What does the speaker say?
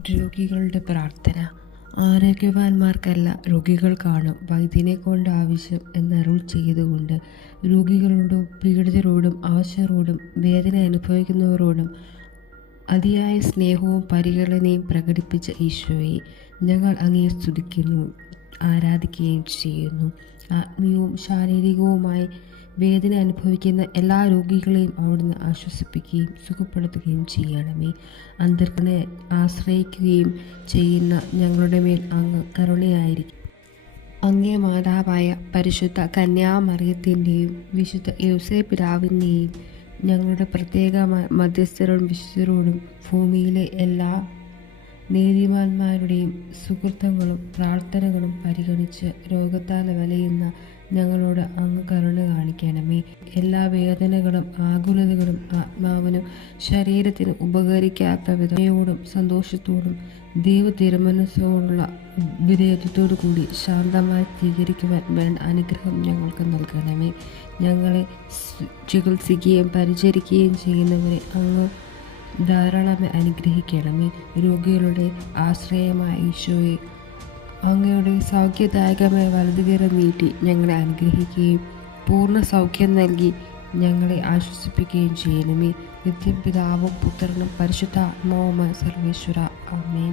രോഗികളുടെ പ്രാർത്ഥന. ആരോഗ്യവാന്മാർക്കല്ല രോഗികൾക്കാണ് വൈദ്യനെ കൊണ്ട് ആവശ്യം എന്നരുൾ ചെയ്തുകൊണ്ട് രോഗികളോടും പീഡിതരോടും അവശരോടും വേദന അനുഭവിക്കുന്നവരോടും അതിയായ സ്നേഹവും പരിഗണനയും പ്രകടിപ്പിച്ച ഈശോയെ ഞങ്ങൾ അങ്ങയെ സ്തുതിക്കുന്നു, ആരാധിക്കുകയും ചെയ്യുന്നു. ആത്മീയവും ശാരീരികവുമായി വേദന അനുഭവിക്കുന്ന എല്ലാ രോഗികളെയും അവിടുന്ന് ആശ്വസിപ്പിക്കുകയും സുഖപ്പെടുത്തുകയും ചെയ്യണമേ. അന്തർക്കണെ ആശ്രയിക്കുകയും ചെയ്യുന്ന ഞങ്ങളുടെ മേൽ അങ്ങ് കരുണയായിരിക്കും. അങ്ങേ മാതാവായ പരിശുദ്ധ കന്യാമറിയത്തിൻ്റെയും വിശുദ്ധ യൗസേപ്പിതാവിൻ്റെയും ഞങ്ങളുടെ പ്രത്യേകമായ മധ്യസ്ഥരോടും വിശുദ്ധരോടും ഭൂമിയിലെ എല്ലാ നീതിമാന്മാരുടെയും സുഹൃത്തുക്കളും പ്രാർത്ഥനകളും പരിഗണിച്ച് രോഗത്താൽ വലയുന്ന ഞങ്ങളോട് അങ്ങ് കരുണ കാണിക്കണമേ. എല്ലാ വേദനകളും ആകുലതകളും ആത്മാവിനും ശരീരത്തിനും ഉപകരിക്കാത്ത വിധയോടും സന്തോഷത്തോടും ദൈവ തിരുമനസ്സോടുള്ള വിധേയത്വത്തോടു കൂടി ശാന്തമായി സ്വീകരിക്കുവാൻ വേണ്ട അനുഗ്രഹം ഞങ്ങൾക്ക് നൽകണമേ. ഞങ്ങളെ ചികിത്സിക്കുകയും പരിചരിക്കുകയും ചെയ്യുന്നവരെ അങ്ങ് ധാരാളമായി അനുഗ്രഹിക്കണമേ. രോഗികളുടെ ആശ്രയമായ ഈശോയെ അങ്ങയുടെ സൗഖ്യദായകമായ വലതുകരം നീട്ടി ഞങ്ങളെ അനുഗ്രഹിക്കുകയും പൂർണ്ണ സൗഖ്യം നൽകി ഞങ്ങളെ ആശ്വസിപ്പിക്കുകയും ചെയ്യണമേ. നിത്യം പിതാവും പുത്രനും പരിശുദ്ധാത്മാവുമായ സർവേശ്വര. ആമേൻ.